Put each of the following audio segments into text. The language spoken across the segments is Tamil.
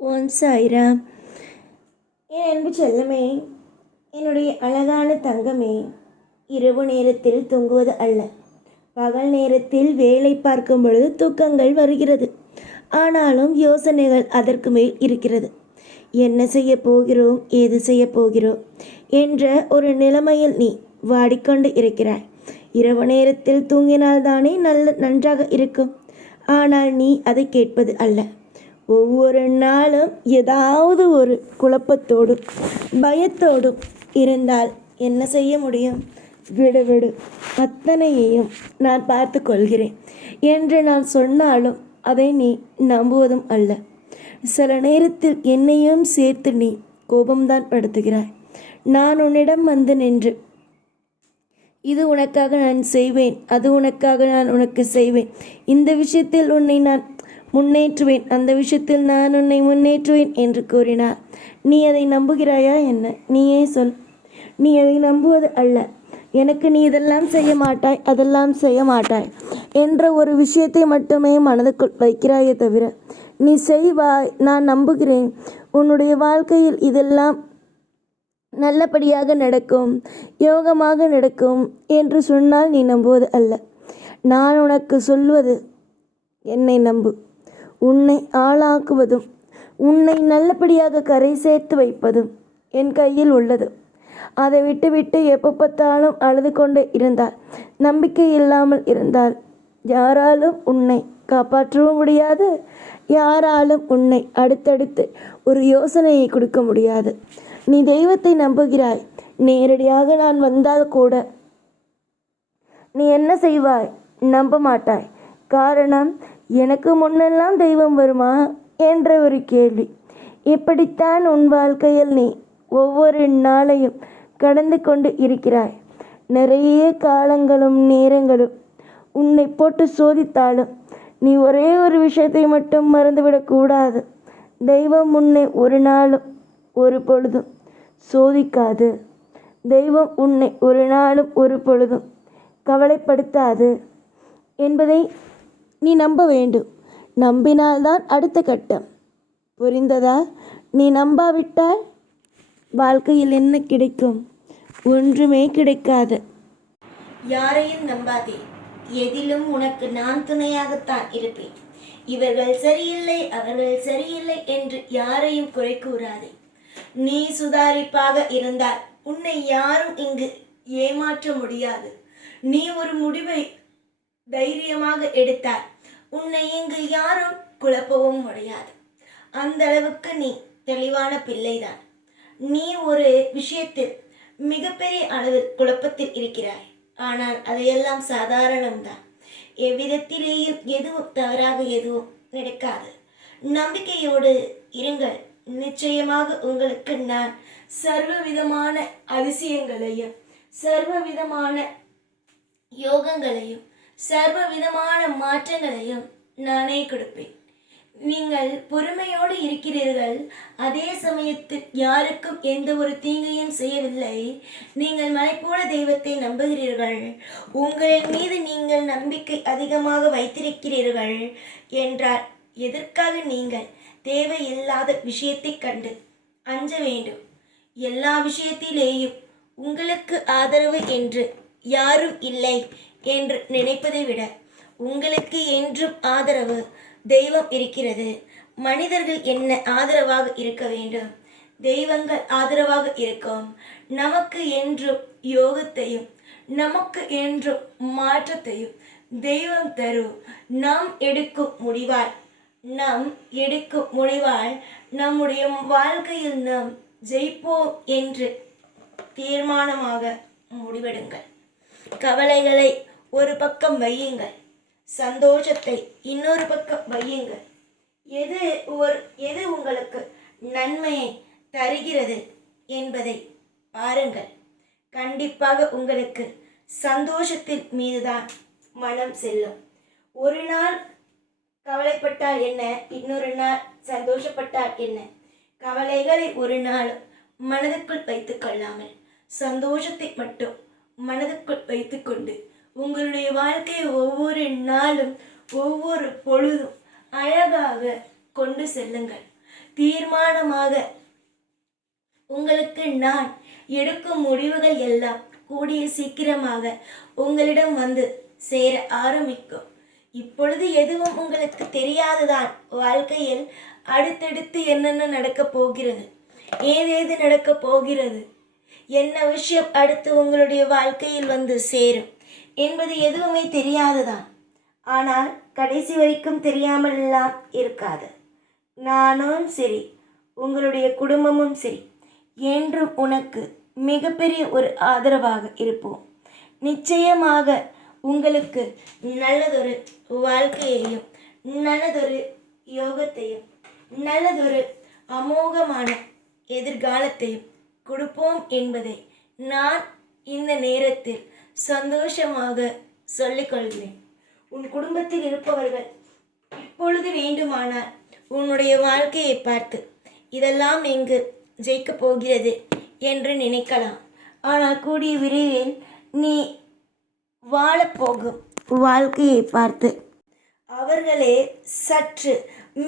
ஓம் சாய்ராம். என் அன்பு செல்லமே, என்னுடைய அழகான தங்கமே, இரவு நேரத்தில் தூங்குவது அல்ல, பகல் நேரத்தில் வேலை பார்க்கும் பொழுது தூக்கங்கள் வருகிறது. ஆனாலும் யோசனைகள் அதற்கு மேல் இருக்கிறது. என்ன செய்ய போகிறோம், ஏது செய்ய போகிறோம் என்ற ஒரு நிலைமையில் நீ வாடிக்கொண்டு இருக்கிறாய். இரவு நேரத்தில் தூங்கினால்தானே நன்றாக இருக்கும். ஆனால் நீ அதை கேட்பது அல்ல. ஒவ்வொரு நாளும் ஏதாவது ஒரு குழப்பத்தோடும் பயத்தோடும் இருந்தால் என்ன செய்ய முடியும்? விடு விடு, அத்தனையையும் நான் பார்த்து கொள்கிறேன் என்று நான் சொன்னாலும் அதை நீ நம்புவதும் அல்ல. சில நேரத்தில் என்னையும் சேர்த்து நீ கோபம்தான் படுத்துகிறாய். நான் உன்னிடம் வந்து நின்று இது உனக்காக நான் செய்வேன், அது உனக்காக நான் உனக்கு செய்வேன், இந்த விஷயத்தில் உன்னை நான் முன்னேற்றுவேன், அந்த விஷயத்தில் நான் உன்னை முன்னேற்றுவேன் என்று கூறினார். நீ அதை நம்புகிறாயா என்ன? நீயே சொல். நீ அதை நம்புவது அல்ல. எனக்கு நீ இதெல்லாம் செய்ய மாட்டாய், அதெல்லாம் செய்ய மாட்டாய் என்ற ஒரு விஷயத்தை மட்டுமே மனதுக்குள் வைக்கிறாயே தவிர நீ செய்வாய், நான் நம்புகிறேன், உன்னுடைய வாழ்க்கையில் இதெல்லாம் நல்லபடியாக நடக்கும், யோகமாக நடக்கும் என்று சொன்னால் நீ நம்புவது அல்ல. நான் உனக்கு சொல்வது, என்னை நம்பு. உன்னை ஆளாக்குவதும் உன்னை நல்லபடியாக கரை சேர்த்து வைப்பதும் என் கையில் உள்ளது. அதை விட்டுவிட்டு எப்போ பார்த்தாலும் அழுது கொண்டு இருந்தால், நம்பிக்கை இல்லாமல் இருந்தால் யாராலும் உன்னை காப்பாற்றவும் முடியாது, யாராலும் உன்னை அடுத்தடுத்து ஒரு யோசனையை கொடுக்க முடியாது. நீ தெய்வத்தை நம்புகிறாய். நேரடியாக நான் வந்தால் கூட நீ என்ன செய்வாய்? நம்ப மாட்டாய். காரணம், எனக்கு முன்னெல்லாம் தெய்வம் வருமா என்ற ஒரு கேள்வி. இப்படித்தான் உன் வாழ்க்கையில் நீ ஒவ்வொரு நாளையும் கடந்து கொண்டு இருக்கிறாய். நிறைய காலங்களும் நேரங்களும் உன்னை போட்டு சோதித்தாலும் நீ ஒரே ஒரு விஷயத்தை மட்டும் மறந்துவிடக்கூடாது. தெய்வம் உன்னை ஒரு நாளும் ஒரு பொழுதும் சோதிக்காது. தெய்வம் உன்னை ஒரு நாளும் ஒரு பொழுதும் கவலைப்படுத்தாது என்பதை நீ நம்ப வேண்டும். நம்பினால்தான் அடுத்த கட்டம். புரிந்ததா? நீ நம்பாவிட்டால் வாழ்க்கையில் என்ன கிடைக்கும்? ஒன்றுமே கிடைக்காது. யாரையும் நம்பாதே. எதிலும் உனக்கு நான் துணையாகத்தான் இருப்பேன். இவர்கள் சரியில்லை, அவர்கள் சரியில்லை என்று யாரையும் குறை கூறாதே. நீ சுதாரிப்பாக இருந்தால் உன்னை யாரும் இங்கு ஏமாற்ற முடியாது. நீ ஒரு முடிவை தைரியமாக எடுத்தால் உன்னை இங்கு யாரும் குழப்பவும் முடியாது. அந்த அளவுக்கு நீ தெளிவான பிள்ளைதான். நீ ஒரு விஷயத்தில் மிகப்பெரிய அளவில் குழப்பத்தில் இருக்கிறாய். ஆனால் அதையெல்லாம் சாதாரணம்தான். எவ்விதத்திலேயும் எதுவும் தவறாக எதுவும் நடக்காது. நம்பிக்கையோடு இருங்கள். நிச்சயமாக உங்களுக்கு நான் சர்வவிதமான அதிசயங்களையும் சர்வவிதமான யோகங்களையும் சர்வவிதமான மாற்றங்களையும் நானே கொடுப்பேன். நீங்கள் பொறுமையோடு இருக்கிறீர்கள். அதே சமயத்தில் யாருக்கும் எந்த ஒரு தீங்கையும் செய்யவில்லை. நீங்கள் மலைப்போல தெய்வத்தை நம்புகிறீர்கள். உங்களின் மீது நீங்கள் நம்பிக்கை அதிகமாக வைத்திருக்கிறீர்கள் என்றால் எதற்காக நீங்கள் தேவையில்லாத விஷயத்தை கண்டு அஞ்ச வேண்டும்? எல்லா விஷயத்திலேயும் உங்களுக்கு ஆதரவு என்று யாரும் இல்லை என்று நினைப்பதை விட உங்களுக்கு என்றும் ஆதரவு தெய்வம் இருக்கிறது. மனிதர்கள் என்ன ஆதரவாக இருக்க வேண்டும்? தெய்வங்கள் ஆதரவாக இருக்கும். நமக்கு என்றும் யோகத்தையும் நமக்கு என்றும் மாற்றத்தையும் தெய்வம் தரும். நாம் எடுக்கும் முடிவால் நம்முடைய வாழ்க்கையில் நாம் ஜெயிப்போம் என்று தீர்மானமாக முடிவெடுங்கள். கவலைகளை ஒரு பக்கம் வையுங்கள், சந்தோஷத்தை இன்னொரு பக்கம் வையுங்கள். எது உங்களுக்கு நன்மையை தருகிறது என்பதை பாருங்கள். கண்டிப்பாக உங்களுக்கு சந்தோஷத்தின் மீதுதான் மனம் செல்லும். ஒரு நாள் கவலைப்பட்டால் என்ன, இன்னொரு நாள் சந்தோஷப்பட்டால் என்ன? கவலைகளை ஒரு நாள் மனதுக்குள் வைத்து கொள்ளாமல் சந்தோஷத்தை மட்டும் மனதுக்குள் வைத்துக்கொண்டு உங்களுடைய வாழ்க்கையை ஒவ்வொரு நாளும் ஒவ்வொரு பொழுதும் அழகாக கொண்டு செல்லுங்கள். தீர்மானமாக உங்களுக்கு நான் எடுக்கும் முடிவுகள் எல்லாம் கூடிய சீக்கிரமாக உங்களிடம் வந்து சேர ஆரம்பிக்கும். இப்பொழுது எதுவும் உங்களுக்கு தெரியாதுதான். வாழ்க்கையில் அடுத்தடுத்து என்னென்ன நடக்கப் போகிறது, ஏதேது நடக்கப் போகிறது, என்ன விஷயம் அடுத்து உங்களுடைய வாழ்க்கையில் வந்து சேரும் என்பது எதுவுமே தெரியாதுதான். ஆனால் கடைசி வரைக்கும் தெரியாமல் எல்லாம் இருக்காது. நானும் சரி, உங்களுடைய குடும்பமும் சரி, என்றும் உனக்கு மிகப்பெரிய ஒரு ஆதரவாக இருப்போம். நிச்சயமாக உங்களுக்கு நல்லதொரு வாழ்க்கையையும் நல்லதொரு யோகத்தையும் நல்லதொரு அமோகமான எதிர்காலத்தையும் கொடுப்போம் என்பதை நான் இந்த நேரத்தில் சந்தோஷமாக சொல்லிக்கொள்கிறேன். உன் குடும்பத்தில் இருப்பவர்கள் இப்பொழுது வேண்டுமானால் உன்னுடைய வாழ்க்கையை பார்த்து இதெல்லாம் எங்கு ஜெயிக்கப் போகிறது என்று நினைக்கலாம். ஆனால் கூடிய விரைவில் நீ வாழப்போகும் வாழ்க்கையை பார்த்து அவர்களே சற்று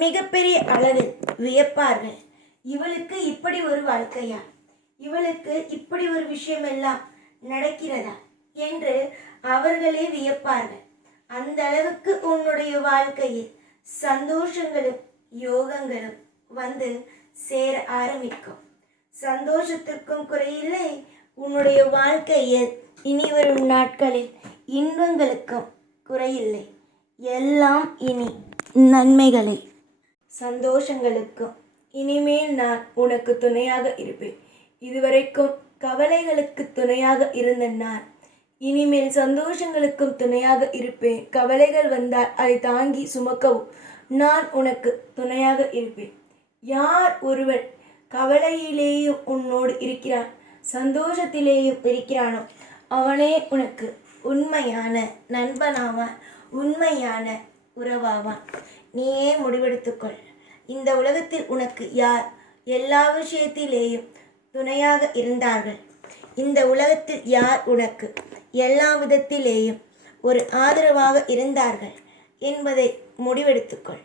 மிகப்பெரிய அளவில் வியப்பார்கள். இவளுக்கு இப்படி ஒரு வாழ்க்கையா, இவளுக்கு இப்படி ஒரு விஷயமெல்லாம் நடக்கிறதா என்று அவர்களே வியப்பார்கள். அந்த அளவுக்கு உன்னுடைய வாழ்க்கையில் சந்தோஷங்களும் யோகங்களும் வந்து சேர ஆரம்பிக்கும். சந்தோஷத்திற்கும் குறையில்லை, உன்னுடைய வாழ்க்கையில் இனி வரும் நாட்களில் இன்பங்களுக்கும் குறையில்லை. எல்லாம் இனி நன்மைகளே. சந்தோஷங்களுக்கும் இனிமேல் நான் உனக்கு துணையாக இருப்பேன். இதுவரைக்கும் கவலைகளுக்கு துணையாக இருந்த நான் இனிமேல் சந்தோஷங்களுக்கும் துணையாக இருப்பேன். கவலைகள் வந்தால் அதை தாங்கி சுமக்கவும் நான் உனக்கு துணையாக இருப்பேன். யார் ஒருவன் கவலையிலேயும் உன்னோடு இருக்கிறான், சந்தோஷத்திலேயும் இருக்கிறானோ அவனே உனக்கு உண்மையான நண்பனாவான், உண்மையான உறவாவான். நீயே முடிவெடுத்துக்கொள். இந்த உலகத்தில் உனக்கு யார் எல்லா விஷயத்திலேயும் துணையாக இருந்தார்கள், இந்த உலகத்தில் யார் உனக்கு எல்லா விதத்திலேயும் ஒரு ஆதரவாக இருந்தார்கள் என்பதை முடிவெடுத்துக்கொள்.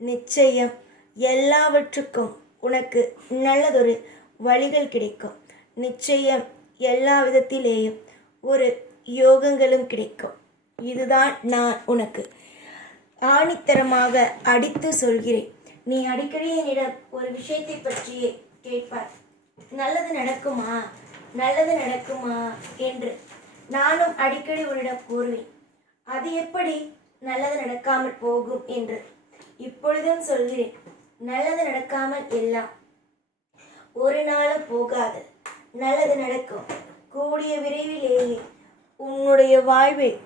நிச்சயம் எல்லாவற்றுக்கும் உனக்கு நல்லதொரு வழிகள் கிடைக்கும். நிச்சயம் எல்லா விதத்திலேயும் ஒரு யோகங்களும் கிடைக்கும். இதுதான் நான் உனக்கு ஆணித்தரமாக அடித்து சொல்கிறேன். நீ அடிக்கடி என்னிடம் ஒரு விஷயத்தை பற்றியே கேட்பார், நல்லது நடக்குமா, நல்லது நடக்குமா என்று. நானும் அடிக்கடி உன்னிடம் கூறுவேன், அது எப்படி நல்லது நடக்காமல் போகும் என்று. இப்பொழுதும் சொல்கிறேன், நல்லது நடக்காமல் எல்லாம் ஒரு நாளும் போகாது. நல்லது நடக்கும். கூடிய விரைவிலேயே உன்னுடைய வாழ்வில்